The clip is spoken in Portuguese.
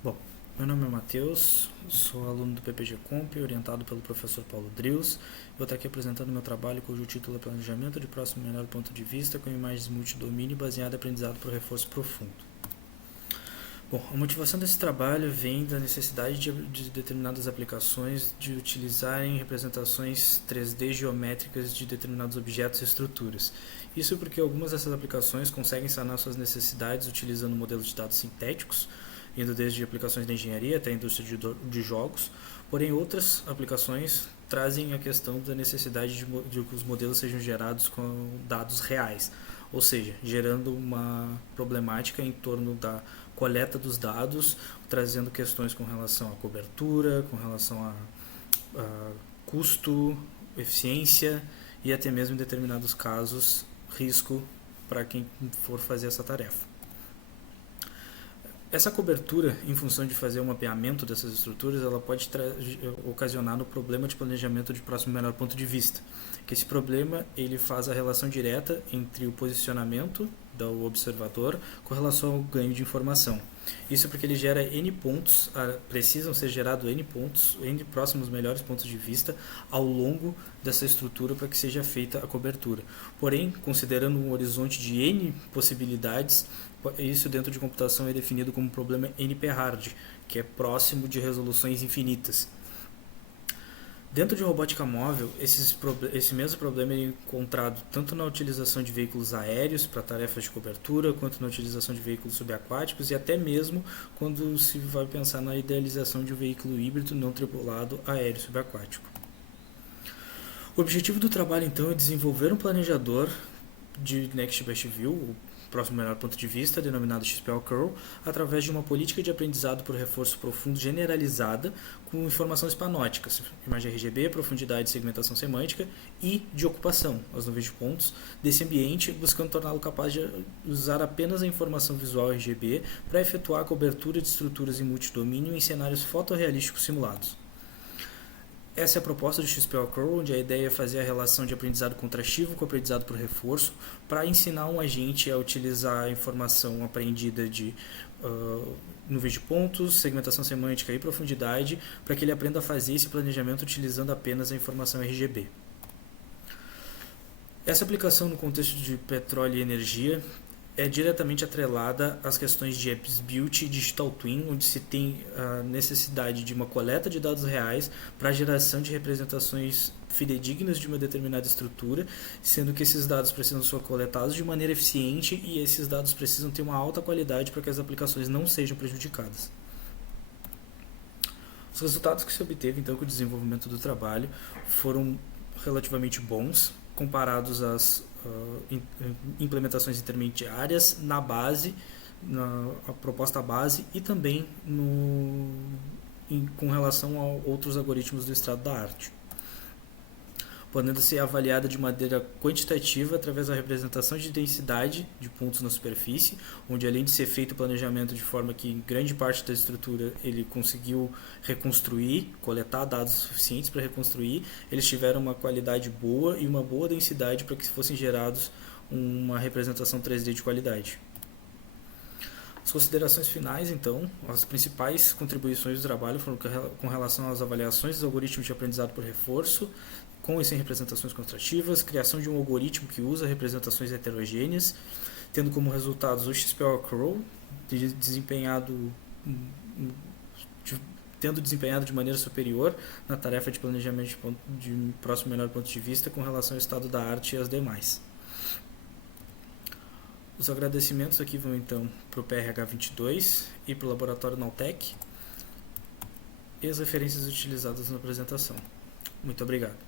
Bom, meu nome é Matheus, sou aluno do PPG Comp, orientado pelo professor Paulo Drills. Vou estar aqui apresentando meu trabalho cujo título é Planejamento de Próximo Melhor Ponto de Vista com imagens multidomínio baseado em aprendizado por reforço profundo. Bom, a motivação desse trabalho vem da necessidade de determinadas aplicações de utilizarem representações 3D geométricas de determinados objetos e estruturas. Isso porque algumas dessas aplicações conseguem sanar suas necessidades utilizando modelos de dados sintéticos, indo desde aplicações de engenharia até a indústria de jogos, porém outras aplicações trazem a questão da necessidade de que os modelos sejam gerados com dados reais, ou seja, gerando uma problemática em torno da coleta dos dados, trazendo questões com relação à cobertura, com relação a custo, eficiência e até mesmo em determinados casos risco para quem for fazer essa tarefa. Essa cobertura, em função de fazer o mapeamento dessas estruturas, ela pode ocasionar um problema de planejamento de próximo menor ponto de vista. Que esse problema ele faz a relação direta entre o posicionamento do observador com relação ao ganho de informação. Isso porque ele gera N pontos, precisam ser gerados N pontos, N próximos melhores pontos de vista ao longo dessa estrutura para que seja feita a cobertura. Porém, considerando um horizonte de N possibilidades, isso dentro de computação é definido como problema NP-hard, que é próximo de resoluções infinitas. Dentro de robótica móvel, esse mesmo problema é encontrado tanto na utilização de veículos aéreos para tarefas de cobertura, quanto na utilização de veículos subaquáticos e até mesmo quando se vai pensar na idealização de um veículo híbrido não tripulado aéreo subaquático. O objetivo do trabalho, então, é desenvolver um planejador de Next Best View, o próximo melhor ponto de vista, denominado XPL Curl, através de uma política de aprendizado por reforço profundo generalizada com informações panóticas, imagem RGB, profundidade e segmentação semântica, e de ocupação, as nuvens de pontos, desse ambiente, buscando torná-lo capaz de usar apenas a informação visual RGB para efetuar a cobertura de estruturas em multidomínio em cenários fotorrealísticos simulados. Essa é a proposta do XPL Curl, onde a ideia é fazer a relação de aprendizado contrastivo com aprendizado por reforço para ensinar um agente a utilizar a informação aprendida de nuvens de pontos, segmentação semântica e profundidade para que ele aprenda a fazer esse planejamento utilizando apenas a informação RGB. Essa aplicação no contexto de petróleo e energia é diretamente atrelada às questões de Apps Built e Digital Twin, onde se tem a necessidade de uma coleta de dados reais para a geração de representações fidedignas de uma determinada estrutura, sendo que esses dados precisam ser coletados de maneira eficiente e esses dados precisam ter uma alta qualidade para que as aplicações não sejam prejudicadas. Os resultados que se obteve então com o desenvolvimento do trabalho foram relativamente bons, comparados às implementações intermediárias na base, na proposta base e também com relação a outros algoritmos do estado da arte, podendo ser avaliada de maneira quantitativa através da representação de densidade de pontos na superfície, onde além de ser feito o planejamento de forma que em grande parte da estrutura ele conseguiu reconstruir, coletar dados suficientes para reconstruir, eles tiveram uma qualidade boa e uma boa densidade para que fossem gerados uma representação 3D de qualidade. As considerações finais, então, as principais contribuições do trabalho foram com relação às avaliações dos algoritmos de aprendizado por reforço, com e sem representações contrastivas, criação de um algoritmo que usa representações heterogêneas, tendo como resultados o XPL Curl, tendo desempenhado de maneira superior na tarefa de planejamento de próximo melhor ponto de vista com relação ao estado da arte e as demais. Os agradecimentos aqui vão então para o PRH 22 e para o Laboratório Nautec e as referências utilizadas na apresentação. Muito obrigado.